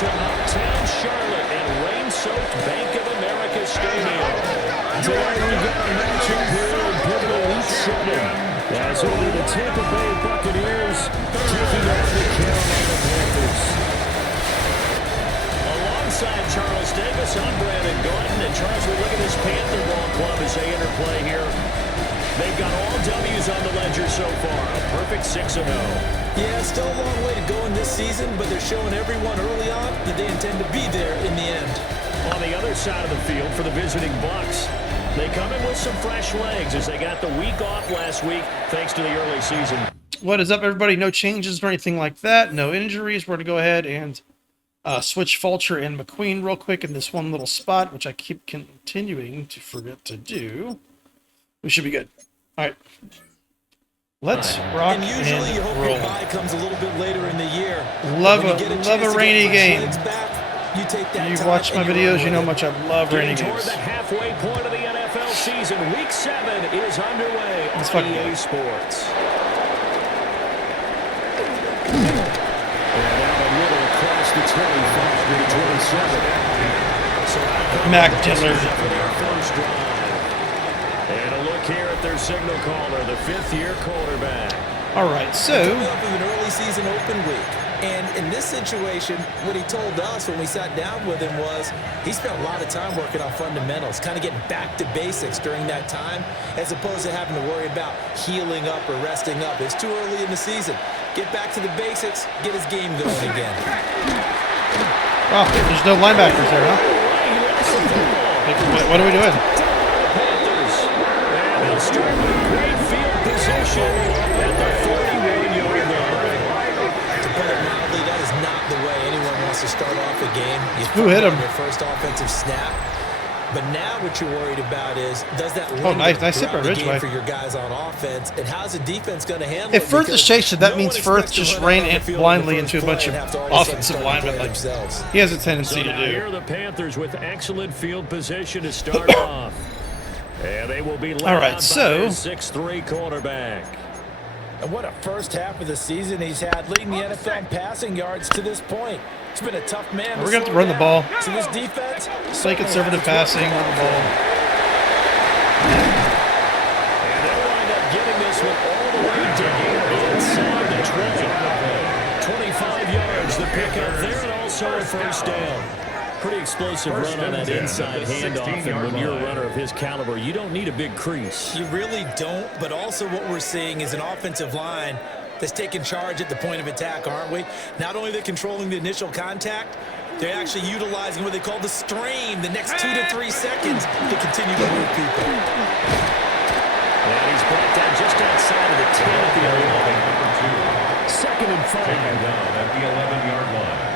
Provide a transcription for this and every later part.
to Uptown Charlotte and rain-soaked Bank of America Stadium. Today we've got a matchup here in pivotal Week 7. As only the Tampa Bay Buccaneers taking on the Carolina Panthers. Alongside Charles Davis, I'm Brandon Gordon. And Charles, we look at this Panther ball club as they interplay here. They've got all W's on the ledger so far. A perfect 6-0. Yeah, still a long way to go in this season, but they're showing everyone early on that they intend to be there in the end. On the other side of the field for the visiting Bucs, they come in with some fresh legs as they got the week off last week thanks to the early season. What is up, everybody? No changes or anything like that. No injuries. We're going to go ahead and switch Fulcher and McQueen real quick in this one little spot, which I keep continuing to forget to do. We should be good. All right. Let's rock and usually you hope roll. your bye comes a little bit later in the year. Love a rainy game. You take that You've watched my videos, you know how much I love rainy Toward games. the halfway point of the NFL season, Week 7 is underway on EA Sports. And out a middle across the 25 to 27. Mac Dillard. First drive. And a look here at their signal caller, the fifth-year quarterback. All right, so Coming off of an early season open week. And in this situation, what he told us when we sat down with him was he spent a lot of time working on fundamentals, kind of getting back to basics during that time, as opposed to having to worry about healing up or resting up. It's too early in the season. Get back to the basics, get his game going again. oh, there's no linebackers there, huh? What are we doing? Panthers. And they'll start with great field position at the 41-yard line. To put it mildly, that is not the way anyone wants to start off a game. Who hit him? Your first offensive snap. But now what you're worried about is, does that Oh, nice hit throughout by the game Ridgeway. for your guys on offense, and how's the defense going to handle If it? Firth is Because chased, that no means one Firth expects to just run ran out on the it field blindly in the into a first bunch play of and have to all of a sudden offensive start linemen playing like themselves. he has a So tendency to now here do. are the Panthers with excellent field position to start off. And they will be led All right, out so- by their 6'3" quarterback. And what a first half of the season he's had, leading the NFL in passing yards to this point. It's been a tough man. We're going to have to run the ball. So this defense, Play conservative passing, run the ball. And they'll wind up getting this one all the way down inside the 20. 25 yards, the pickup there, and also a first down. Pretty explosive run on that inside handoff, and when you're a runner of his caliber, you don't need a big crease. you really don't, but also what we're seeing is an offensive line that's taking charge at the point of attack, aren't we? Not only they're controlling the initial contact, they're actually utilizing what they call the strain, the next 2 to 3 seconds to continue to move people. And he's brought down just outside of the 10 at the 11. Second and 5. Down at the 11-yard line.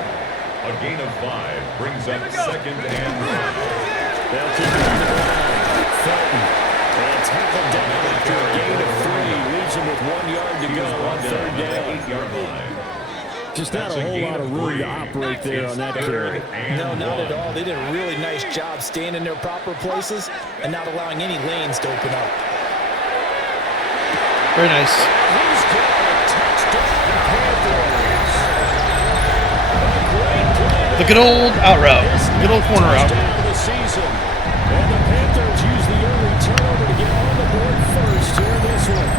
A gain of 5 brings up second and 5. They'll keep it on the ground. Felton. And tackled down after a gain of 3. Leaves him with 1 yard to go on third down. 8-yard line. Just not a whole lot of room to operate there on that carry. No, not at all. They did a really nice job staying in their proper places and not allowing any lanes to open up. Very nice. He's got a touchdown, Panthers. A great play. The good old out route. Good old corner route. Touchdown of the season. And the Panthers use the early turnover to get on the board first here in this one.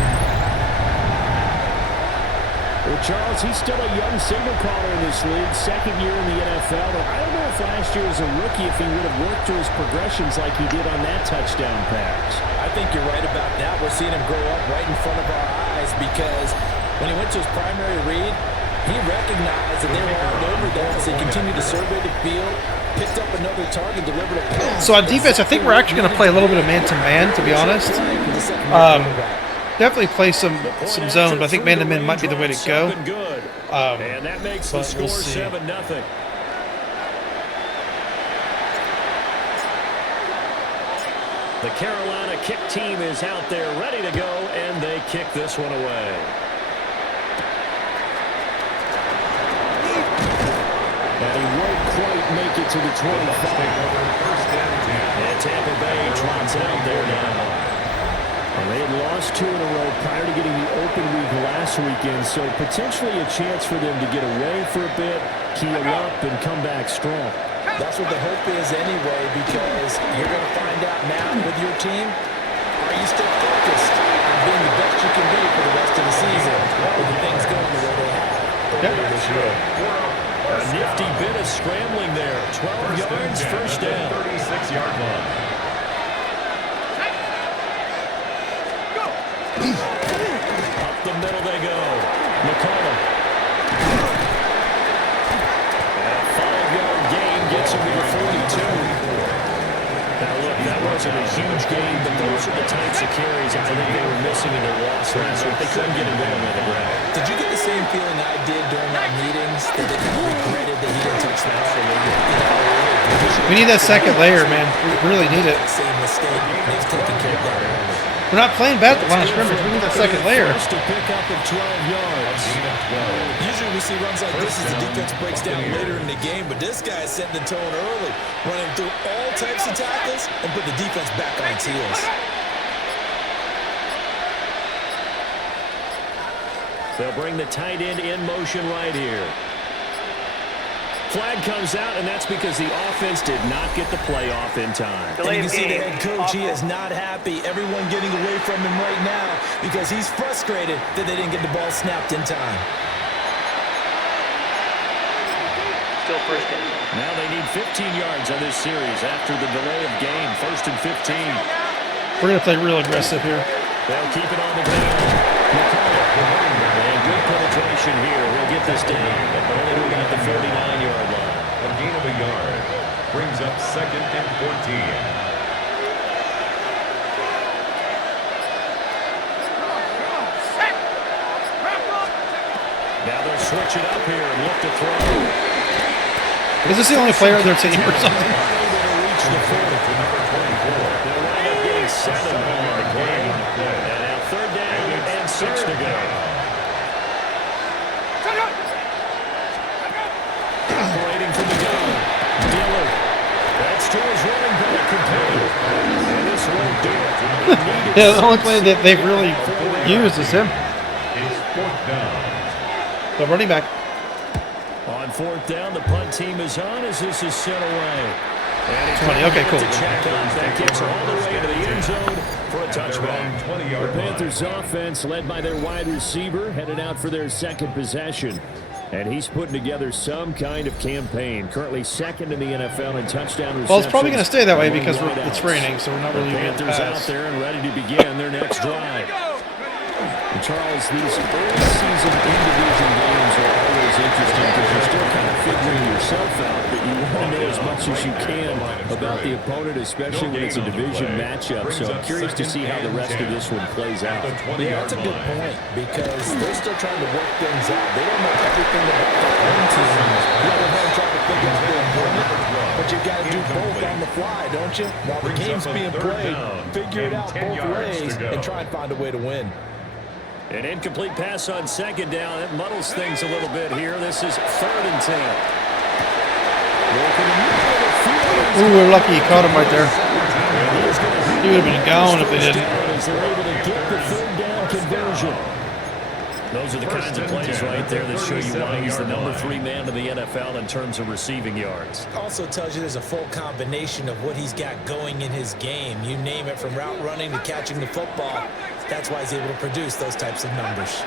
Well, Charles, he's still a young signal caller in this league, second year in the NFL. But I don't know if last year as a rookie, if he would have worked through his progressions like he did on that touchdown pass. I think you're right about that. We're seeing him grow up right in front of our eyes because when he went to his primary read, he recognized that they were all over that, so he continued to survey the field, picked up another target, delivered a pass. So on defense, I think we're actually going to play a little bit of man-to-man, to be honest. Definitely play some zone, but I think man-to-man might be the way to go. And that makes the score 7-0. The Carolina kick team is out there ready to go, and they kick this one away. And he won't quite make it to the 25. And Tampa Bay trots out there now. Well, they had lost 2 in a row prior to getting the open week last weekend, so potentially a chance for them to get away for a bit, keel up, and come back strong. That's what the hope is anyway, because you're going to find out now with your team, are you still focused on being the best you can be for the rest of the season with the things going the way they have earlier this year? A nifty bit of scrambling there. 12 yards, first down. 36-yard line. Up the middle they go. McCollum. A 5-yard gain gets him to the 42. Now, look, that wasn't a huge gain, but those are the types of carries I think they were missing in their loss last week. They couldn't get it going on the ground. Did you get the same feeling I did during our meetings that they kind of regretted that he didn't touch the ball? We need that second layer, man. We really need it. Same mistake. They've taken care of that early. We're not playing bad at the line of scrimmage. We need that second layer. First to pick up of 12 yards. Usually we see runs like this as the defense breaks down later in the game, but this guy is setting the tone early, running through all types of tackles and put the defense back on its heels. They'll bring the tight end in motion right here. Flag comes out, and that's because the offense did not get the play off in time. And you can see the head coach, he is not happy. Everyone getting away from him right now because he's frustrated that they didn't get the ball snapped in time. Still first down. Now they need 15 yards on this series after the delay of game. First and 15. We're going to play real aggressive here. They'll keep it on the ground. And good penetration here. We'll get this down. Only moving at the 49-yard line. A gain of a yard brings up second and 14. Now they'll switch it up here and look to throw. Is this the only player on their team or something? Unable to reach the 40. Number 24. They'll wind up getting 7 on the game. And now third down and 6 to go. Operating from the gun. Dillard. That's to his running back complete. And this won't do it. Yeah, the only play that they've really used is him. It's fourth down. The running back. On fourth down, the punt team is on as this is sent away. And 20, okay, cool. To check out. That gets her all the way to the end zone for a touchback. The Panthers offense, led by their wide receiver, headed out for their second possession. And he's putting together some kind of campaign. Currently second in the NFL in touchdown receptions. Well, it's probably going to stay that way because it's raining, so we're not really the going to Panthers pass. out there and ready to begin their next drive. And Charles, these early season in-division games are always interesting because you're still kind of figuring yourself out, but you want to know as much as you can about the opponent, especially when it's a division matchup. So I'm curious to see how the rest of this one plays out. Yeah, that's a good point because they're still trying to work things out. They don't know everything about their own team. Let alone trying to figure out their opponent. But you got to do both on the fly, don't you? While the game's being played, figure it out both ways and try and find a way to win. An incomplete pass on second down. It muddles things a little bit here. This is third and 10. Ooh, we're lucky he caught him right there. He would have been gone if they didn't. They're able to get the third down conversion. Those are the kinds of plays right there that show you why he's the number 3 man in the NFL in terms of receiving yards. Also tells you there's a full combination of what he's got going in his game. You name it, from route running to catching the football. That's why he's able to produce those types of numbers.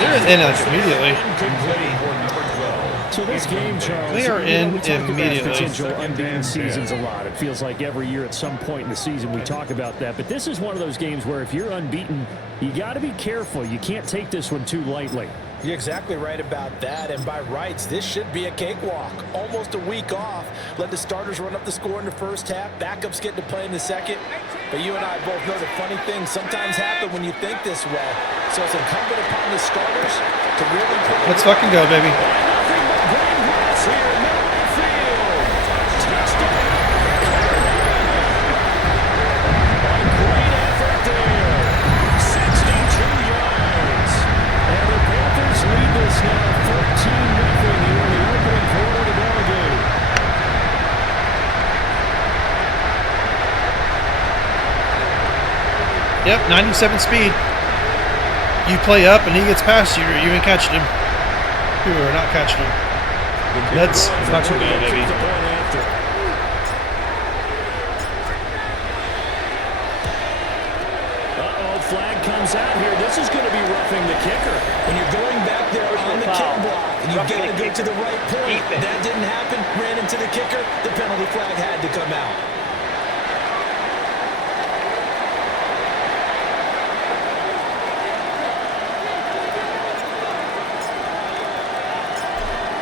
They're in like immediately. So this game, Charles, They are in we talk immediately. about potential unbeaten seasons a lot. It feels like every year at some point in the season we talk about that. But this is one of those games where if you're unbeaten, you got to be careful. You can't take this one too lightly. You're exactly right about that, and by rights, this should be a cakewalk. Almost a week off. Let the starters run up the score in the first half. Backups get to play in the second. But you and I both know the funny things sometimes happen when you think this way. So it's incumbent upon the starters to really put... Let's fucking go, baby. 97 speed. You play up and he gets past you, or you ain't catching him. You are not catching him. That's not too bad, baby. Flag comes out here. This is going to be roughing the kicker. When you're going back there on the kick block, and you've got to get to the right point. That didn't happen. Ran into the kicker. The penalty flag had to come out.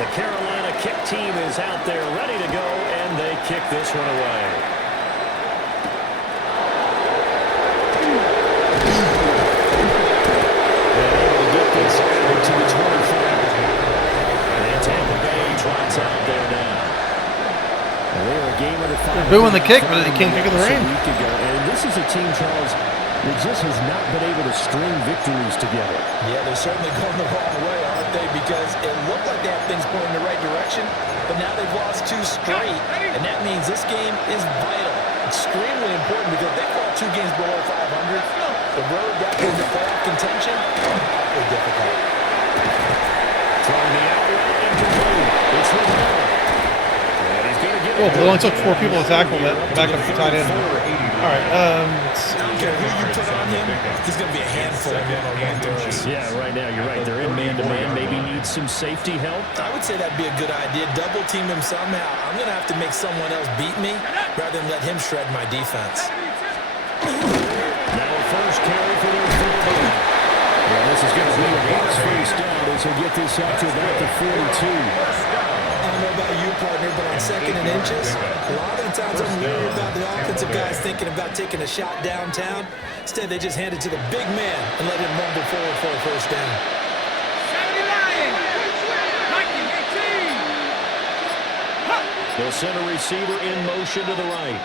The Carolina kick team is out there ready to go, and they kick this one away. To the 25. And Tampa Bay trots out there now. They're a game of the five. They're booing the kick, but they can't kick in the rain. And this is a team, Charles, that just has not been able to string victories together. Yeah, they're certainly going the wrong way, aren't they? Because it looked like they had things going in the right direction, but now they've lost 2 straight, and that means this game is vital. Extremely important because they fall 2 games below 500. The road back into playoff contention, awfully difficult. Throwing the outright incomplete. It's Rivera. And he's going to get Well, it only took 4 people to tackle that backup for tight end. All right. I don't care who you put on him, he's going to be a handful of one-on-one throws. Yeah, right now, you're right. They're in man-to-man. Maybe needs some safety help. I would say that'd be a good idea. Double team him somehow. I'm going to have to make someone else beat me rather than let him shred my defense. Now a first carry for their fullback. Well, this is going to be a Bucs first down as he'll get this up to about the 42. I don't know about you, partner, but on 2nd and inches, a lot of the times I'm worried about the offensive guys thinking about taking a shot downtown. Instead, they just hand it to the big man and let him rumble forward for a first down. They'll send a receiver in motion to the right.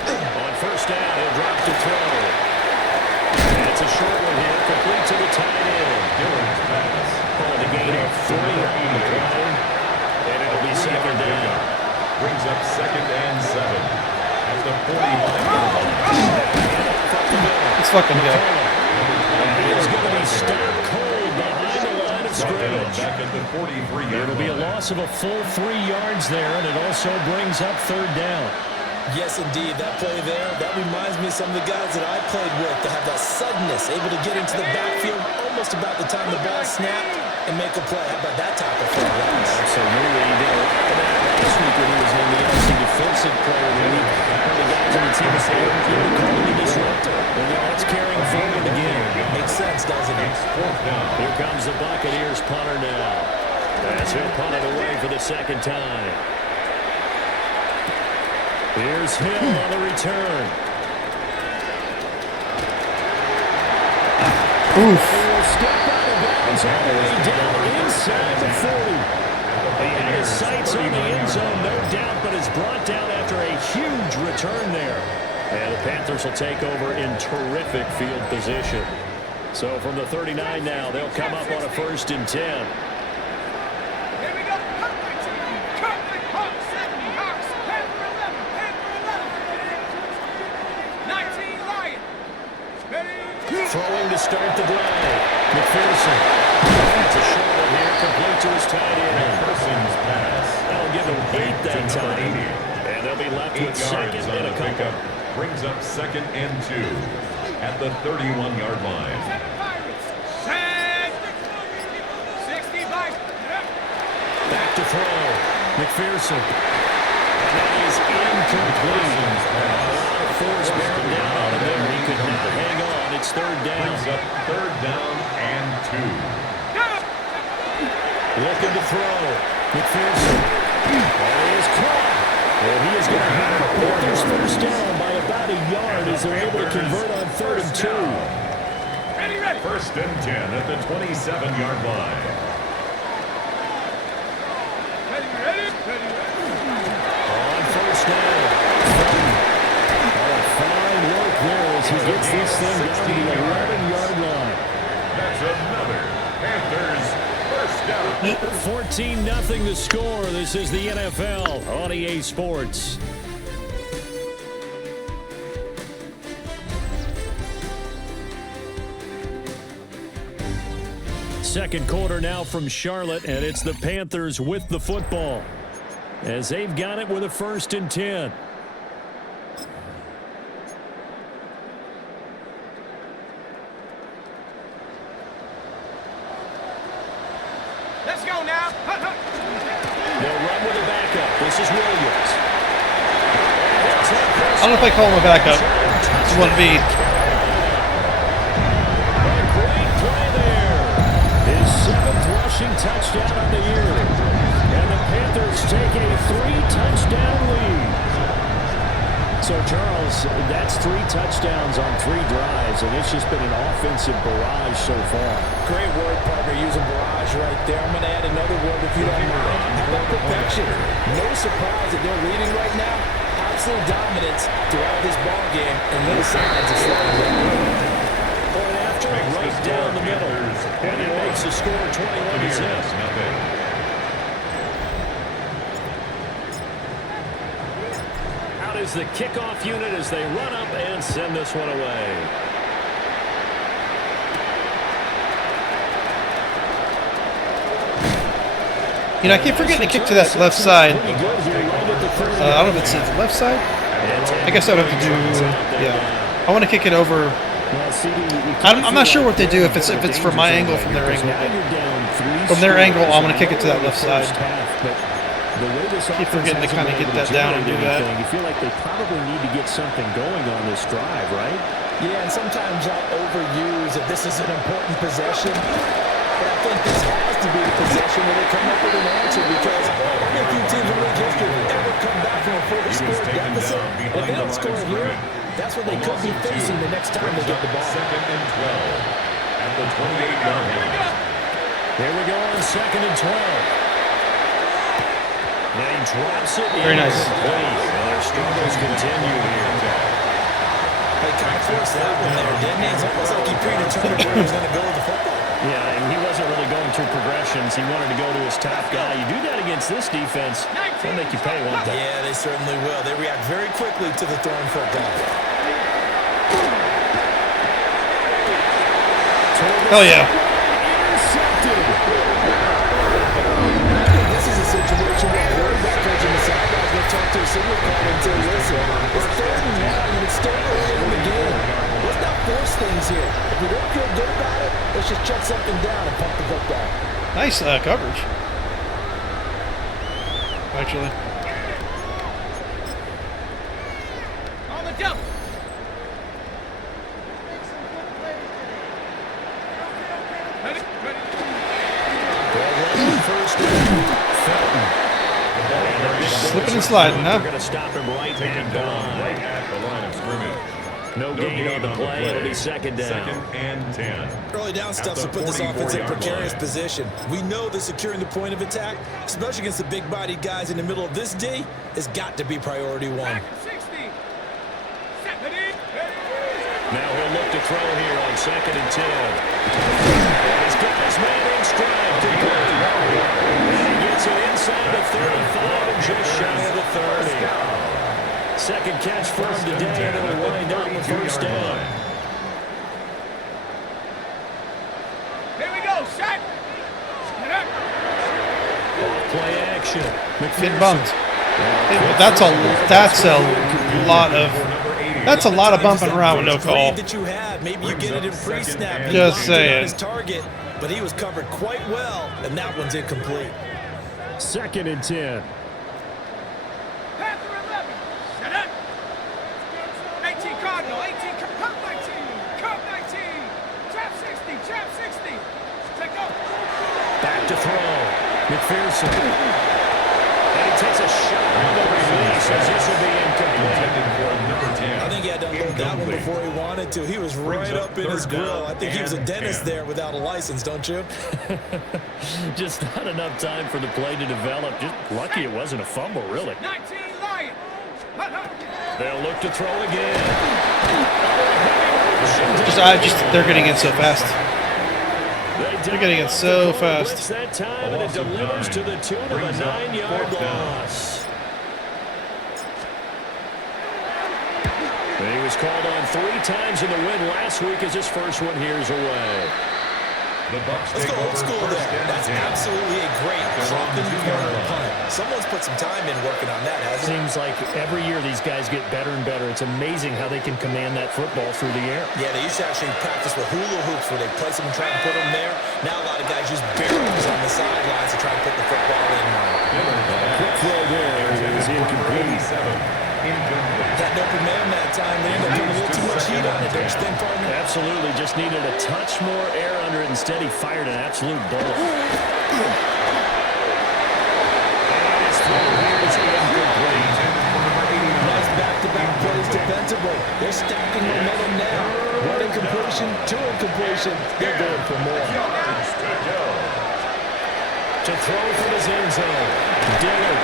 On first down, he'll drop to throw. And it's a short one here, complete to the tight end. Dillon's pass. On a gain of 3 on the play. And it'll be second down. Brings up 2nd and 7 at the 45-yard line. Let's fucking go. He's going to be stopped cold behind the line of scrimmage. Back at the 43-yard It'll be a loss of a full 3 yards there, and it also brings up 3rd down. Yes, indeed. That play there, that reminds me of some of the guys that I played with that have that suddenness, able to get into the backfield almost about the time the ball snapped and make a play. How about that type of play? Absolutely. He did a lot of that last week when he was in the NFC Defensive Player of the Week. One of the guys on the team was saying, "You're calling me disruptor." And now it's carrying forward again. Makes sense, doesn't it? Here comes the Buccaneers punter now. As he'll punt it away for the 2nd time. Here's Hill on the return. Oof. Step out of bounds all the way down inside the 40. He had his sights on the end zone, no doubt, but is brought down after a huge return there. And the Panthers will take over in terrific field position. So from the 39 now, they'll come up on a 1st and 10. Throwing to start the drive. McPherson. That's a short one here, complete to his tight end. McPherson's pass. That'll give him 8 that time. And they'll be left with 2nd and a couple. Brings up 2nd and 2 at the 31-yard line. Back to throw. McPherson. And that is incomplete. Force bearing down on him there. He could not hang on. It's 3rd down. Brings up 3rd down and 2. Looking to throw. McPherson. There he is caught. And he is going to have the Panthers first down by about a yard as they're able to convert on 3rd and 2. 1st and 10 at the 27-yard line. On first down. Fine work there as he gets this thing down to the 11-yard line. That's another Panthers first down. 14-0 the score. This is the NFL on EA Sports. Second quarter now from Charlotte, and it's the Panthers with the football as they've got it with a 1st and 10. Let's go now. They'll run with a backup. This is Williams. I don't know if I call him a backup. It's 1B. A great play there. His 7th rushing touchdown on the year. And the Panthers take a 3-touchdown lead. So, Charles, that's 3 touchdowns on 3 drives, and it's just been an offensive barrage so far. Great word, partner, using barrage right there. I'm going to add another word if you don't mind. Perfection. No surprise that they're leading right now. Absolute dominance throughout this ball game, and no signs of slowing down. Point after, right down the middle. And it makes the score 21-10. Out is the kickoff unit as they run up and send this one away. You know, I keep forgetting to kick to that left side. I don't know if it's the left side. I guess I would have to do. Yeah, I want to kick it over. I'm not sure what they do if it's from my angle, from their angle. From their angle, I'm going to kick it to that left side. Keep forgetting to kind of get that down and do that. You feel like they probably need to get something going on this drive, right? Yeah, and sometimes I'll overuse that this is an important possession. But I think this has to be the possession where they come up with an answer, because only a few teams in league history have ever come back from a 40-score deficit. If they don't score here, that's what they could be facing the next time they get the ball. 2nd and 12 at the 28-yard line. Here we go on 2nd and 12. And he drops it. Very nice. And their struggles continue here. They kind of forced that one there, didn't he? It's almost like he predetermined where he was going to go with the football. Yeah, and he wasn't really going through progressions. He wanted to go to his top guy. You do that against this defense, they'll make you pay, won't they? Yeah, they certainly will. They react very quickly to the thrown football. Hell yeah. This is a situation where quarterback coach and the sidelines will talk to a signal call and say, listen, it's 3rd and 9 and it's still early in the game. Let's not force things here. If we don't feel good about it, let's just check something down and pump the football. Nice coverage. Actually. On the double. Ready? Slipping and sliding, huh? They're going to stop him right Taken down right at the line of scrimmage. No gain on the play. It'll be 2nd down. 2nd and 10. Early down stuffs to put this offense in a precarious position. We know that securing the point of attack, especially against the big-bodied guys in the middle of this D, has got to be priority 1. Back 60. 70. Now he'll look to throw here on 2nd and 10. He's got his man in stride. And he gets it inside the 35 and just shy of the 30. Second catch for him today, and it'll wind up with 1st down. Here we go. Set. Play action. Get bumped. That's a lot of bumping around with no call. That you had, maybe you get it in pre-snap. Just saying. His target, but he was covered quite well, and that one's incomplete. 2nd and 10. Panther 11. Set up. 18 Cardinal. 18 Curve 19. Curve 19. Trap 60. Trap 60. Check up. Back to throw. McPherson. And he takes a shot on the release as this will be incomplete. I think he had to unload that one before he wanted to. He was right up in his grill. I think he was a dentist there without a license, don't you? Just not enough time for the play to develop. Just lucky it wasn't a fumble, really. 19 Lion. They'll look to throw again. They're getting in so fast. They're getting it so fast. That time, and it delivers to the tune of a 9-yard loss. And he was called on 3 times in the win last week as his first one here's away. The Bucs Let's take go old over school first there. and That's 10. absolutely a great They're on the dropping 2-yard corner line. punt. Someone's put some time in working on that, hasn't it? Seems like every year these guys get better and better. It's amazing how they can command that football through the air. Yeah, they used to actually practice with hula hoops where they place them and try and put them there. Now a lot of guys use barrels on the sidelines to try and put the football in. Quick throw there is incomplete. 87. Incomplete. Had an open man that time. They ended up putting a little too much heat on it, don't you think, partner? Absolutely. Just needed a touch more air under it. Instead, he fired an absolute bullet. And his throw here is incomplete. Nice back-to-back plays defensively. They're stacking momentum now. One incompletion, two incompletion. They're going for more. To throw from his end zone. Dillard.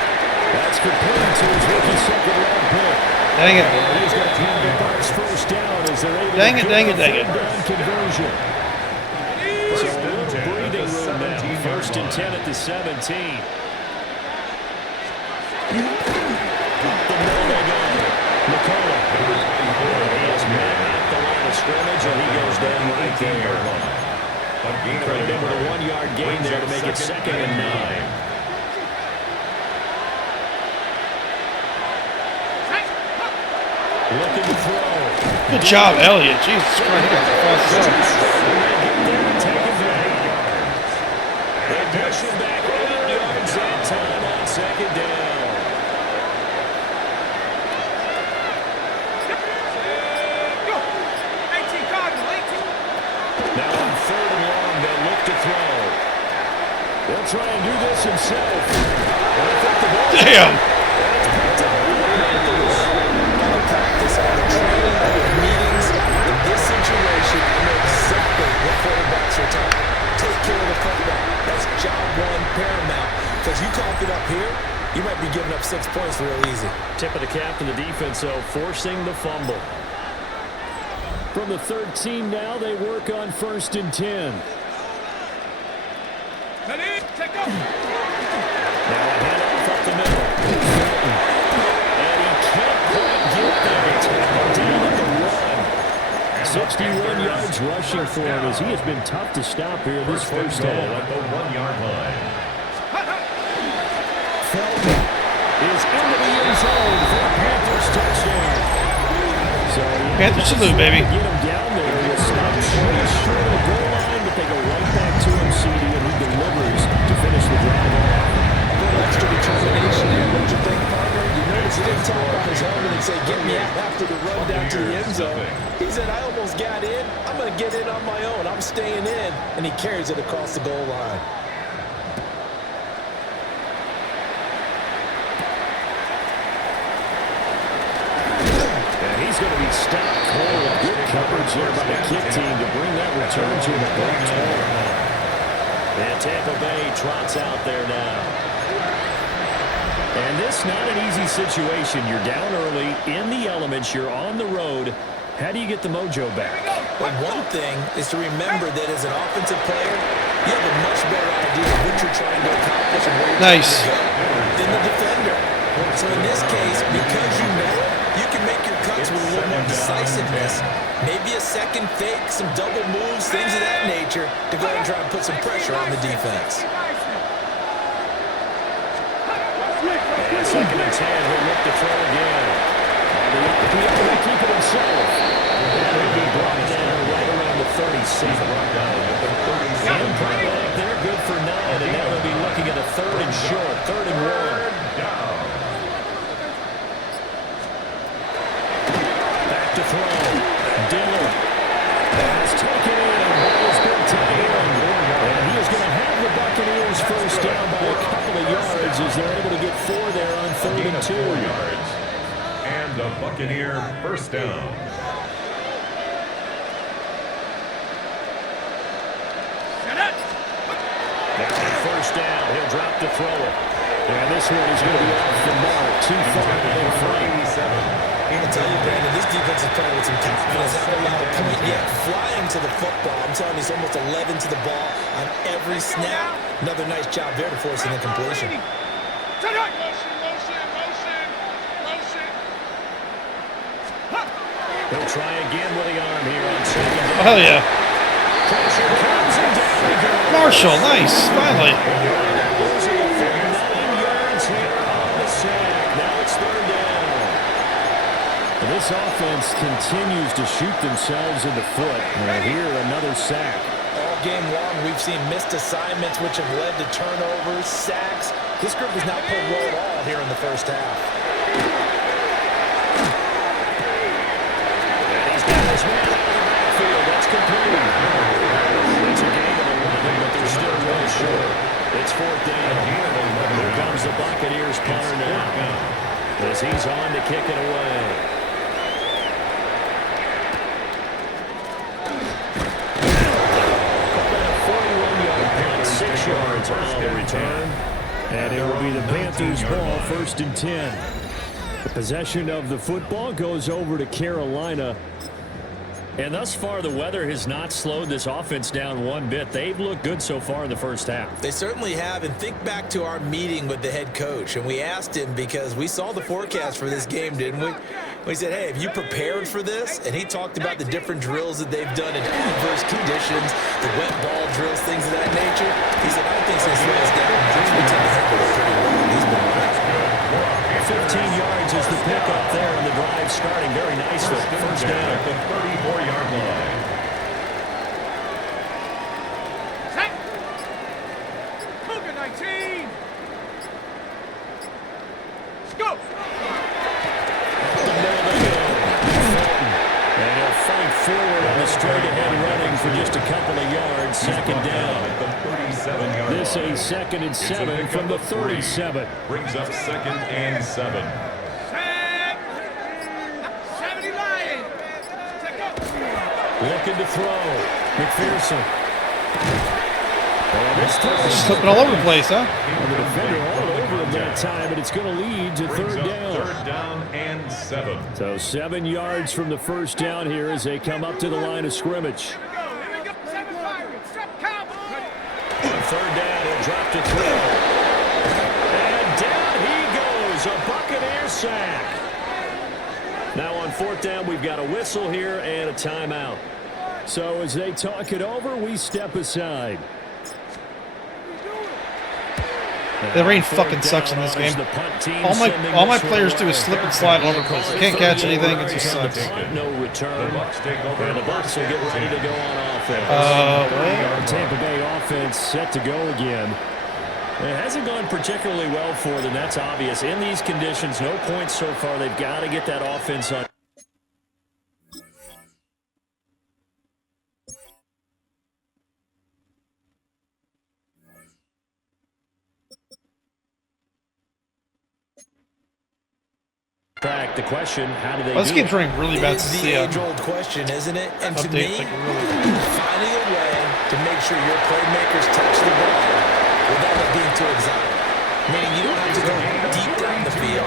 That's complete to his rookie second-round pick. Dang it. And he's going to have the Bucs first down as they're able Dang to it, get dang it, a dang it. third-down conversion. So a little First and 10 breathing room now. 17-yard First and line. 10 at the 17. Up the middle they go. McCullough. He has met at the line of scrimmage, and he goes down right there. Credit him with a 1-yard gain there to make it 2nd and 9. Looking to throw. Good job, Elliott. Jesus Christ. They push him back 8 yards that time on 2nd down. Go. 18 Cardinal, 18. Now on 3rd and long, they'll look to throw. They'll try and do this himself. And I think the ball Damn. Practice on the training and the meetings. In this situation, I know exactly what quarterbacks are taught. Take care of the football. That's job one paramount. Because you cough it up here, you might be giving up 6 points real easy. Tip of the cap to the defense, though, forcing the fumble. From the 13 now, they work on 1st and 10. Ready? Take off. Now a handoff up the middle. And he can't quite get there. Tackled down at the 1. 61 yards rushing for him as he has been tough to stop here this first half. At the 1-yard line. Feldman is into the end zone for a Panthers touchdown. So Panthers salute, baby. Get him down there. He'll stop pretty short of the goal line, but they go right back to him, CD, and he delivers to finish the drive off. A little extra determination there, don't you think, partner? You notice he didn't tap on his helmet and say, get me out after the run down to the end zone. He said, I almost got in. I'm going to get in on my own. I'm staying in. And he carries it across the goal line. And he's going to be stopped cold. Good coverage there by the kick team to bring that return to the break. And Tampa Bay trots out there now. And this not an easy situation. You're down early, in the elements, you're on the road. How do you get the mojo back? But one thing is to remember that as an offensive player, you have a much better idea of what you're trying to accomplish and where you're Nice. trying to go than the defender. So in this case, because you know it, you can make your cuts with a little more decisiveness. Maybe a second fake, some double moves, things of that nature to go ahead and try and put some pressure on the defense. And 2nd and 10, he'll look to throw again. He'll keep it himself. And he'll be brought down right around the 37. And brought back there, good for 9. And now they'll be looking at a 3rd and short, 3rd and 1. Back to throw. Dillard has taken in. Ball's been taken. And he is going to have the Buccaneers first down by a couple of yards as they're able to get 4 there on 3rd and 2. 4 yards. And the Buccaneer first down. Now on 1st down, he'll drop to throw it. And this one is going to be off the mark. Too far in front. I'll tell you, Brandon, this defense is playing with some confidence. Haven't allowed a point yet. Flying to the football. I'm telling you, it's almost 11 to the ball on every snap. Another nice job there to force an incompletion. He'll try again with the arm here on 2nd down. Oh, yeah. Pressure comes and down he Marshall, nice, finally. Losing a full 9 yards here on the sack. Now it's third down. And this offense continues to shoot themselves in the foot. And here, another sack. All game long, we've seen missed assignments, which have led to turnovers, sacks. This group has not played well at all here in the first half. And he's got his man out of the backfield. That's complete. It's a gain of 11, but they're still well short. It's fourth down. Here comes the Buccaneers punter now, as he's on to kick it away. 6 yards on the return. And it will be the Panthers' ball, 1st and 10. The possession of the football goes over to Carolina. And thus far, the weather has not slowed this offense down one bit. They've looked good so far in the first half. They certainly have, and think back to our meeting with the head coach, and we asked him because we saw the forecast for this game, didn't we? We said, hey, have you prepared for this? And he talked about the different drills that they've done in adverse conditions, the wet ball drills, things of that nature. He said, I think since last down, we tend to handle it pretty well. He's been right. 15 yards is the pickup there, and the drive starting very nicely. First down at the 34-yard line. Set. Cougar 19. Let's go. And he'll fight forward on the straight-ahead running for just a couple of yards. Second down. At the 37-yard line. This a 2nd and 7 from the 37. Brings up 2nd and 7. Set. 70 Lions. Set go. Looking to throw. McPherson. Just slipping all over the place, huh? And the defender all over him that time, but it's going to lead to Brings third up down. 3rd down and 7. So 7 yards from the first down here as they come up to the line of scrimmage. Here we go. 7 Pirates. 7 Cowboys. On third down, he'll drop to throw. And down he goes. A Buccaneer sack. Now on 4th down, we've got a whistle here and a timeout. So as they talk it over, we step aside. The rain fucking sucks in this game. All my players do is slip and slide all over the place. They can't catch anything. It just sucks. No return. The Bucs take over. And the Bucs will get ready to go on offense. The Tampa Bay offense set to go again. It hasn't gone particularly well for them. That's obvious. In these conditions, no points so far. They've got to get that offense on. The question, how do they This do game's it? running really bad It's to the see. age-old question, isn't it? And to me, Update, like, really. finding a way to make sure your playmakers touch the ball without it being too exotic. Meaning you don't have to go deep down the field.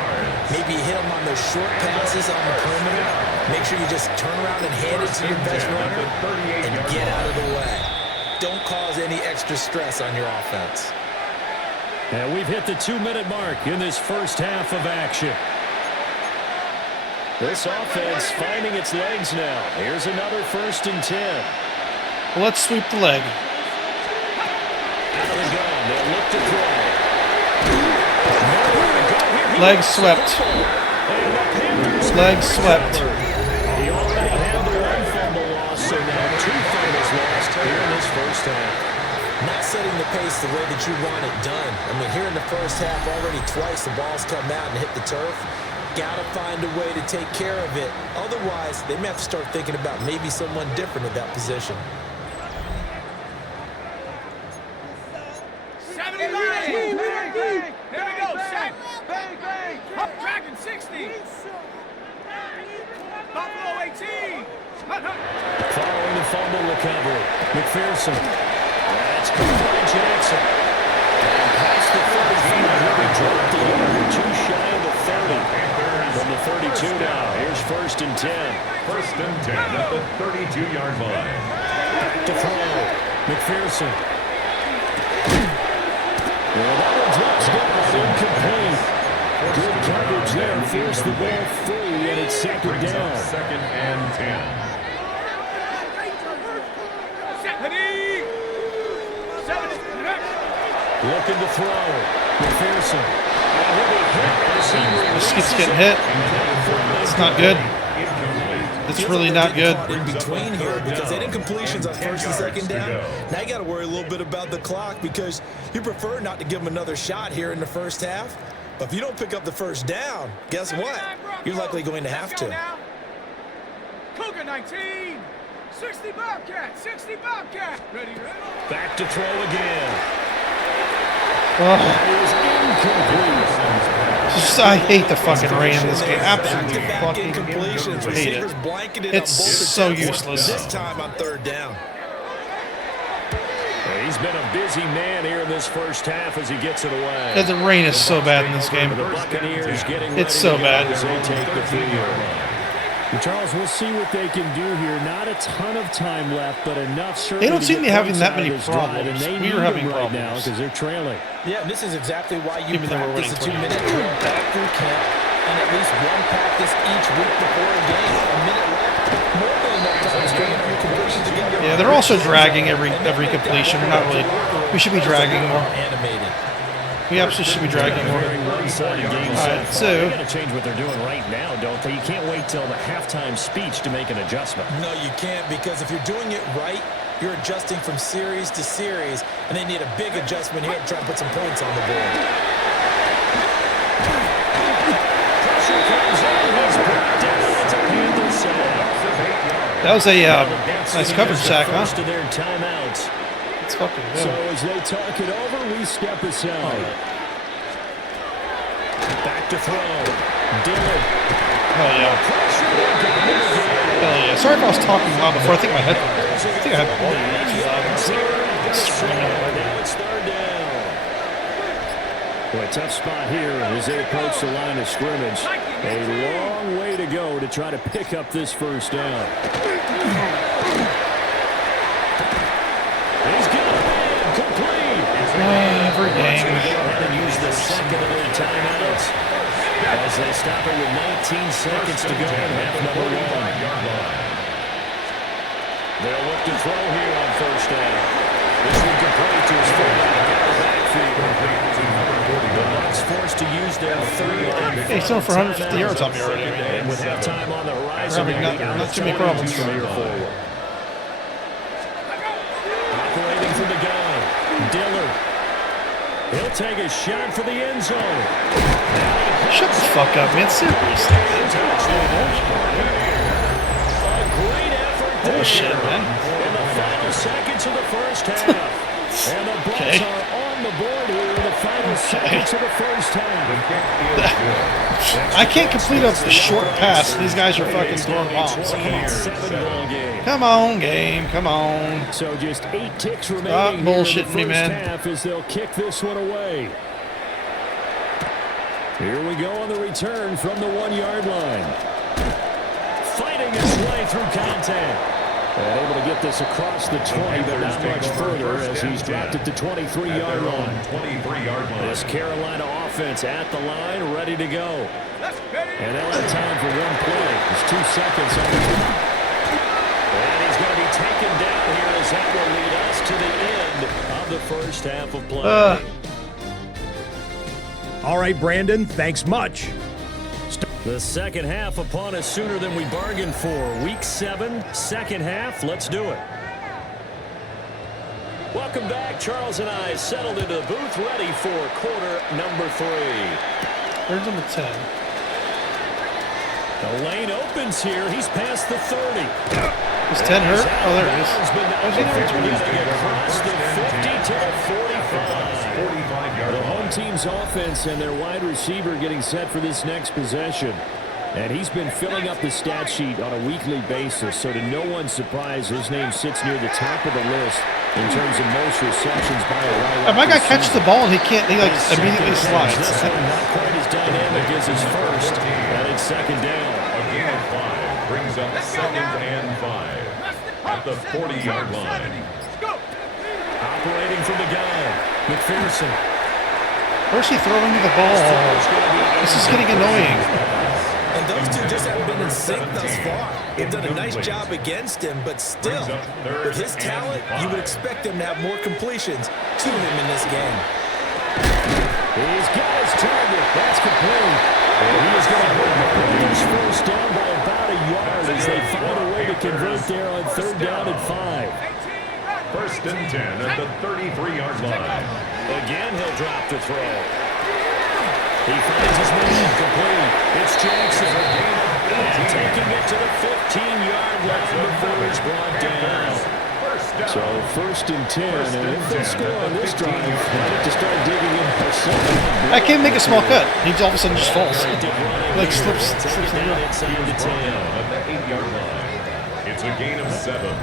Maybe you hit them on those short passes on the perimeter. Make sure you just turn around and hand it to your best runner and get out of the way. Don't cause any extra stress on your offense. And we've hit the 2-minute mark in this first half of action. This offense finding its legs now. Here's another 1st and 10. Well, let's sweep the leg. Out of the gun. They'll look to throw. Nowhere to go here. Legs swept. And the Panthers Legs swept. He already had the 1 fumble loss, so now 2 fumbles lost here in this first half. Not setting the pace the way that you want it done. I mean, here in the first half, already twice the ball's come out and hit the turf. Got to find a way to take care of it. Otherwise, they may have to start thinking about maybe someone different at that position. 70 Lions. Here we go. Set. Bang, bang. Dragon 60. Buffalo 18. Following the fumble recovery. McPherson. That's caught by Jackson. And past the 35, he dropped the yard too shy of the 30. From the 32 now, here's 1st and 10. 1st and 10 at the 32-yard line. Back to throw. McPherson. Well, that one drops down incomplete. Good coverage there. Forced the ball free, and it's 2nd down. 2nd and 10. 70. 70. Looking to throw. McPherson. And he'll be hit as he Just keeps releases getting it. hit. It's not good. It's really not good. In between here because they didn't completions on first and second down. Now you got to worry a little bit about the clock because you prefer not to give them another shot here in the first half. But if you don't pick up the first down, guess what? You're likely going to have to. Cougar 19, 60 Bobcat, 60 Bobcat. Ready, Back to throw again. I hate the fucking rain in this game. Absolutely fucking Incompletions. hate it. Receivers blanketed It's on both so attempts, useless. This time on third down. He's been a busy man here in this first half as he gets it away. And the rain is so bad in this game. The Buccaneers getting It's ready so to go bad. as they take the field. Charles, we'll see what they can do here. Not a ton of time left, but enough certainly. They don't seem to be get having points that out of many this drive, and problems. they We need were having them right now problems. because they're trailing. Yeah, and this is exactly why you Even though we're practice a winning 2-minute drill back through camp and at least one practice each week before a game. A minute left, more than enough time to string a few completions together. Yeah, they're also dragging every completion. We're not really. We should be dragging more. Animated. We absolutely should be dragging more. Very one-sided game All right, so far. They so got to change what they're doing right now, don't they? You can't wait till the halftime speech to make an adjustment. No, you can't, because if you're doing it right, you're adjusting from series to series, and they need a big adjustment here to try to put some points on the board. Pressure comes in. He's brought down. It's a Panthers sack. that was a nice coverage sack, huh? First of their timeouts. It's fucking So good. as they talk it over, we step aside. Back to throw. Dillon. Hell yeah. Hell yeah. Sorry if I was talking loud before. I think my headphones. I think I had my volume too loud. It's screaming at my Now it's third down. Boy, tough spot here as they approach the line of scrimmage. A long way to go to try to pick up this first down. He's got a man complete. every game. And use the second of their timeouts as they stop it with 19 seconds to go in half number one. They'll look to throw here on first down. This will complete to his fullback out of the backfield. The Bucs forced to use their third and Hey, he's throwing for 150 yards on me already. and with halftime on the horizon, We're having not too many problems. from here forward. Operating from the gun, Dillard. He'll take a shot for the end zone. Shut the fuck up, man. Seriously. A great effort there. Bullshit, man. In the final seconds of the first half. And the Bucs Okay. are on the board here in the final seconds of the first half. I can't complete a short pass. These guys are fucking throwing bombs. Come on. 7-ball game. Come on, game. Come on. So just 8 ticks remaining Stop here in the bullshitting me, first man. half as they'll kick this one away. Here we go on the return from the 1-yard line. Fighting his way through contact. And able to get this across the 20, but not much further as he's dropped it to 23-yard line. 23-yard line. This Carolina offense at the line, ready to go. And they'll have time for one play. There's 2 seconds on the clock. And he's going to be taken down here as that will lead us to the end of the first half of play. All right, Brandon, thanks much. The second half upon us sooner than we bargained for. Week 7, second half. Let's do it. Welcome back. Charles and I settled into the booth, ready for quarter number 3. Third and 10. The lane opens here. He's past the 30. Is 10 hurt? Oh, there it is. Getting across the 50 to the 45. The home team's offense and their wide receiver getting set for this next possession. And he's been filling up the stat sheet on a weekly basis, so to no one's surprise, his name sits near the top of the list in terms of most receptions by a wide If my guy catches receiver. the ball and he can't, he like immediately slides. This one not quite as dynamic as his first. And it's second down. A gain of 5 brings up second and 5 at the 40-yard line. Operating from the gun. McPherson. Where's he throwing me the ball? This is getting annoying. And those two just haven't been in sync thus far. They've done a nice job against him, but still, with his talent, you would expect him to have more completions to him in this game. He's got his target. That's complete. And he is going to hold the Panthers first down by about a yard as they find a way to convert there on 3rd down and 5. First and 10 at the 33-yard line. Again, he'll drop the throw. He finds his man complete. It's Jackson. And taking it to the 15-yard line before it's brought down. So 1st and 10, and if they score on this drive, they have to start digging in for something. I can't make a small cut. He all of a sudden just falls. Like slips in the ground. At the 8-yard line. It's a gain of 7.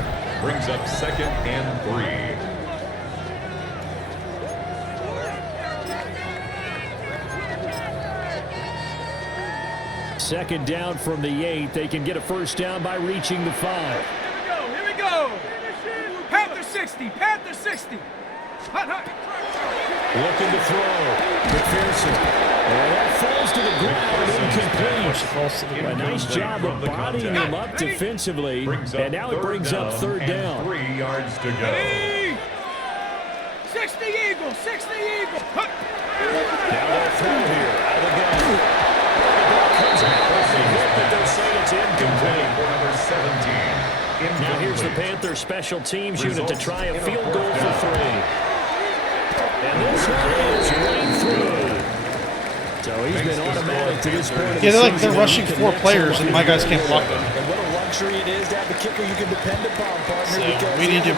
Brings up 2nd and 3. Second down from the 8. They can get a first down by reaching the 5. Here we go. Panther 60. Panther 60. Hot, hot. Looking to throw. McPherson. And that falls to the ground. Incomplete. A nice job of bodying him up defensively. And now it brings up 3rd down. 3 yards to go. 60 Eagles. 60 Eagles. Now they'll throw here. Out of the gun. Comes out. They hit, but they'll say it's incomplete. Number 17. Now here's the Panthers special teams unit to try a field goal for 3. And this one is right through. So he's been automatic to this point. Yeah, they're rushing 4 players, and my guys can't block them. And what a luxury it is to have a kicker you can depend upon, partner. So because we need to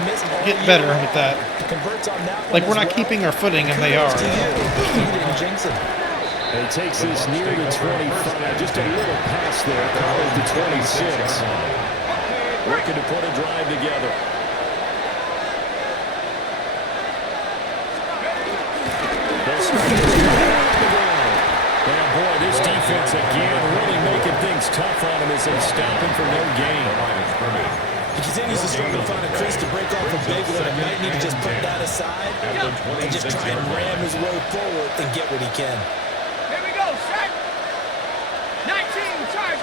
get better with that. Converts on that Like, one we're as not well. keeping our footing, and they are. To you. You didn't jinx it. And he takes this near the 25. Just a little pass there. Probably the 26. Looking to put a drive together. And boy, this defense again really making things tough on him as they stop him for no gain. He continues to struggle to find a crease to break off a big one and might need to just put that aside and just try and ram his way forward and get what he can. Here we go. Set. 19. Charge.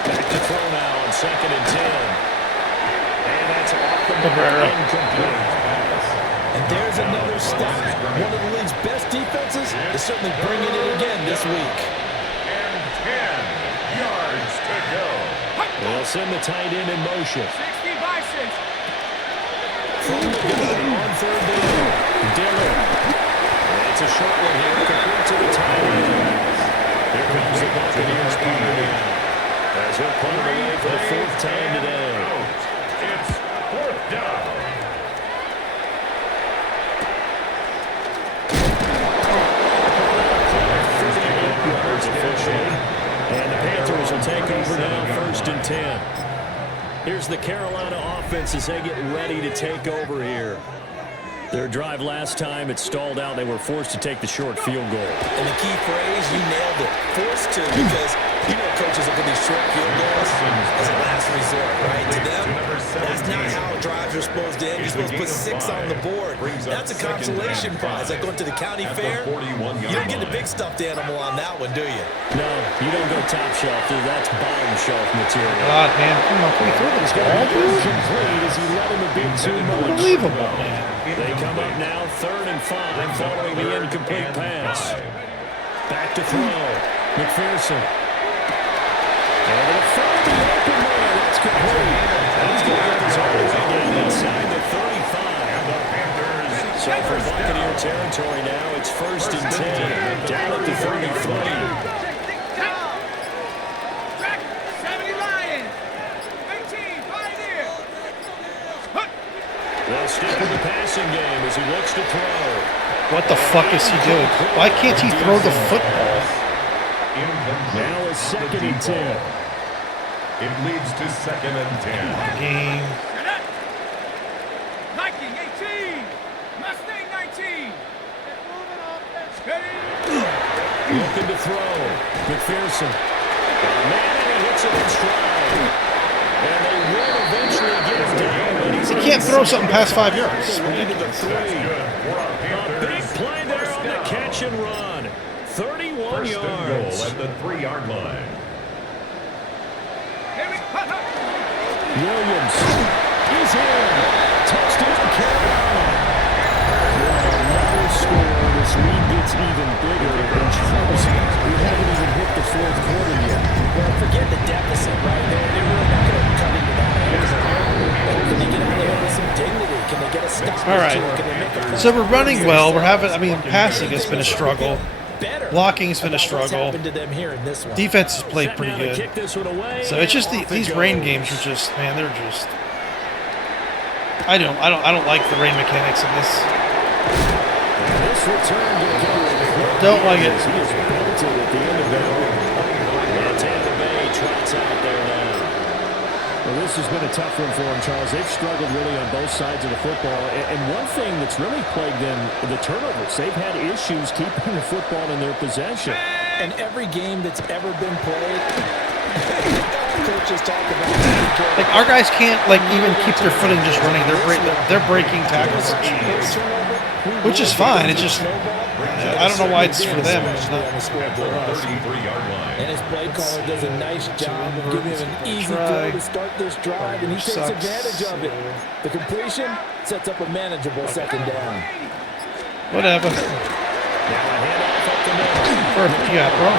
Back to throw now on 2nd and 10. And that's off the Cabrera. incomplete. And there's another stop. One of the league's best defenses is certainly bringing it again this week. And 10 yards to go. They'll send the tight end in motion. 60 by 6. From the gun on 3rd down. Dillon. And it's a short one here, complete to the tight end. Here comes the Buccaneers punter now. As they're punted away for the 4th time today. It's 4th down. And the Panthers will take over now 1st and 10. Here's the Carolina offense as they get ready to take over here. Their drive last time, it stalled out. They were forced to take the short field goal. And the key phrase, you nailed it. Forced to, because you know coaches look at these short field goals as a last resort, right? To them, that's not how drives are supposed to end. You're supposed to put 6 on the board. That's a consolation prize. Like going to the county fair, you don't get the big stuffed animal on that one, do you? No, you don't go top shelf, dude. That's bottom shelf material. God, man. Come on, can we throw this ball, dude? Complete as he let him a bit too much. Unbelievable, man. They come up now 3rd and 5 following the incomplete pass. Back to throw. McPherson. And it'll find the open man. That's complete. He's going to get his arms again inside the 35. So for Buccaneer territory now, it's 1st and 10. Down at the 33. They'll stick with the passing game as he looks to throw. What the fuck is he doing? Why can't he throw the football? Now it's 2nd and 10. It leads to 2nd and 10. Game. Viking 18. Mustang 19. Looking to throw. McPherson. Man, and he hits it in stride. And they will eventually get him down. He can't throw something past 5 yards. A big play there on the catch and run. 31 First and yards. goal at the 3-yard line. Williams. He's in. Touchdown, Carolina. What another score this week opposite, right? They're really not going to cut into that angle. Can they get out of there with some dignity? Can they get a stop? All right. Can they make a So we're running well. We're having, I mean, passing has been a struggle. better? Blocking's been a What's struggle. happened to them here in this one? Defense has played Set pretty now to good. kick this one away, So it's just and off these it rain goes. games are just, man, they're just. I don't like the rain mechanics in this. This return to go. Don't like it. He is belted at the end of that. And Tampa Bay trots out there now. Well, this has been a tough one for them, Charles. They've struggled really on both sides of the football. And one thing that's really plagued them, the turnovers. They've had issues keeping the football in their possession. And every game that's ever been played, coaches talk about Like our guys can't like even keep their footing just running. They're breaking tackles, which is fine. It's just I don't know why it's for them. It's not. 33-yard line. And his play caller does a nice job of giving him an easy throw to start this drive, and he takes Sucks. advantage of it. The completion sets up a manageable second down. Whatever. Now a handoff up the middle. Perfect. You got, bro.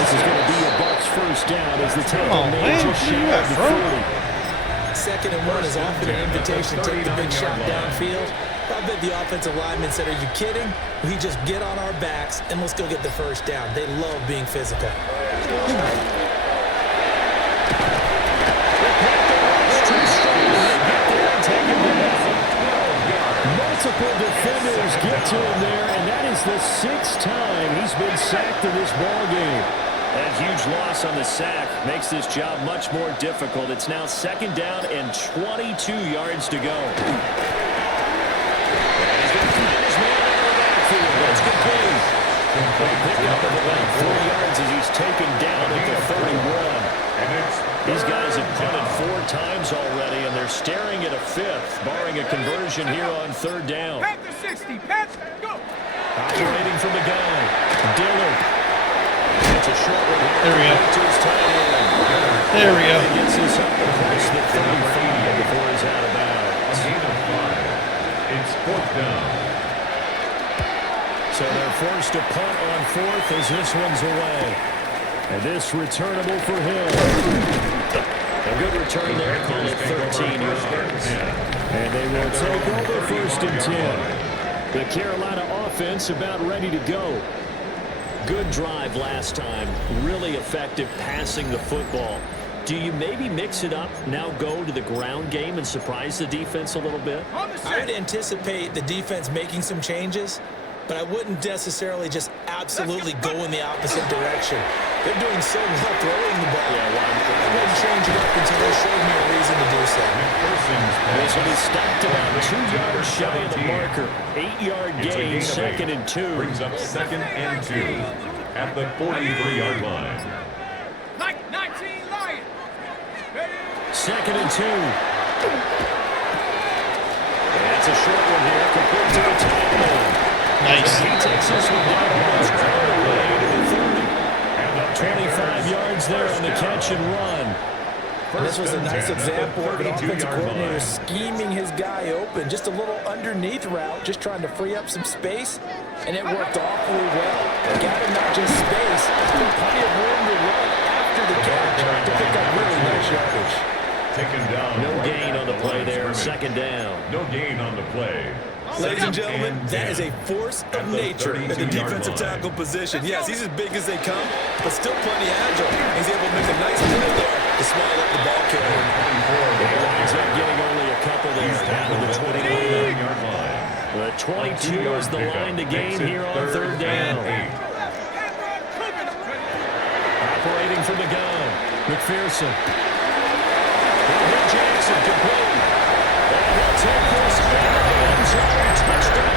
This is going to be a Bucs first down as the Come Tampa on, Bay man. just What you shy got, of the bro? 40. 2nd and 1 is often an invitation to take the big shot downfield. I bet the offensive lineman said, "Are you kidding? We just get on our backs and let's go get the first down." They love being physical. Multiple defenders get to him there, and that is the 6th time he's been sacked in this ball game. That huge loss on the sack makes this job much more difficult. It's now 2nd down and 22 yards to go. That's complete. Pick up of about 4 yards as he's taken down at the 31. These guys have punted 4 times already, and they're staring at a 5th, barring a conversion here on 3rd down. Panther 60, Panther, go! Operating from the gun, Dillard. It's a short one here. There we go. To his tight end. There we go. He gets this up across the 35 before he's out of bounds. It's 4th down. So they're forced to punt on 4th as this one's away. And this returnable for him. A good return there, call it 13 yards. And they will take over 1st and 10. The Carolina offense about ready to go. Good drive last time. Really effective passing the football. Do you maybe mix it up, now go to the ground game and surprise the defense a little bit? I would anticipate the defense making some changes, but I wouldn't necessarily just absolutely go in the opposite direction. They're doing so well throwing the ball. I wouldn't change it up until they showed me a reason to do so. This will be stopped about 2 yards shy of the marker. 8-yard gain, 2nd and 2. Brings up 2nd and 2 at the 43-yard line. Like 19 Lions. Ready? 2nd and 2. That's a short one here, complete to the tight end. Nice. He takes this one down almost all the way to the 30. 25 yards there on the catch and run. This was a nice example of an offensive coordinator scheming his guy open. Just a little underneath route, just trying to free up some space, and it worked awfully well. Got him not just space, but plenty of room to run after the catch to pick up really nice yardage. Taken down. No gain on the play there, 2nd down. No gain on the play. Ladies and gentlemen, that is a force of nature at the defensive tackle position. Yes, he's as big as they come, but still plenty agile. He's able to make a nice play there to swallow up the ball carrier. Winds up getting only a couple there down to the 29-yard line. The 22 is the line to gain here on 3rd down. Operating from the gun, McPherson. Jackson complete. And he'll take this touchdown.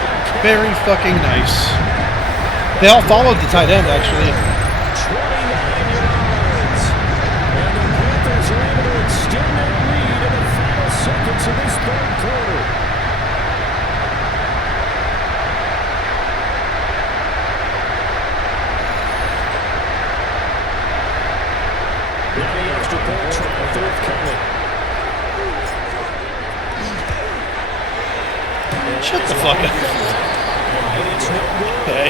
Very fucking nice. They all followed the tight end, actually. 29 yards. And the Panthers are able to extend their lead in the final seconds of this 3rd quarter. Now the extra point try, 4th coming. Shut the fuck up. Okay.